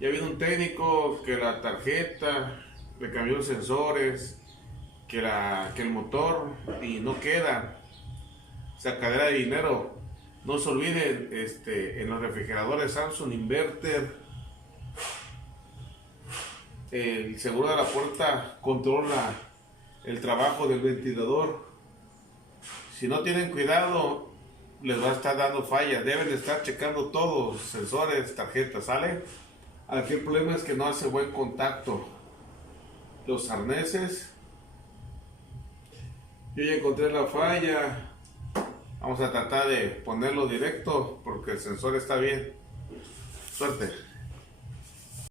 Ya vino un técnico que la tarjeta le cambió los sensores, que el motor y no queda, sacadera de dinero. No se olviden, en los refrigeradores Samsung Inverter, el seguro de la puerta controla el trabajo del ventilador. Si no tienen cuidado, les va a estar dando falla. Deben de estar checando todos, sensores, tarjetas, ¿sale? Aquí el problema es que no hace buen contacto. Los arneses, yo ya encontré la falla. Vamos a tratar de ponerlo directo porque el sensor está bien. Suerte.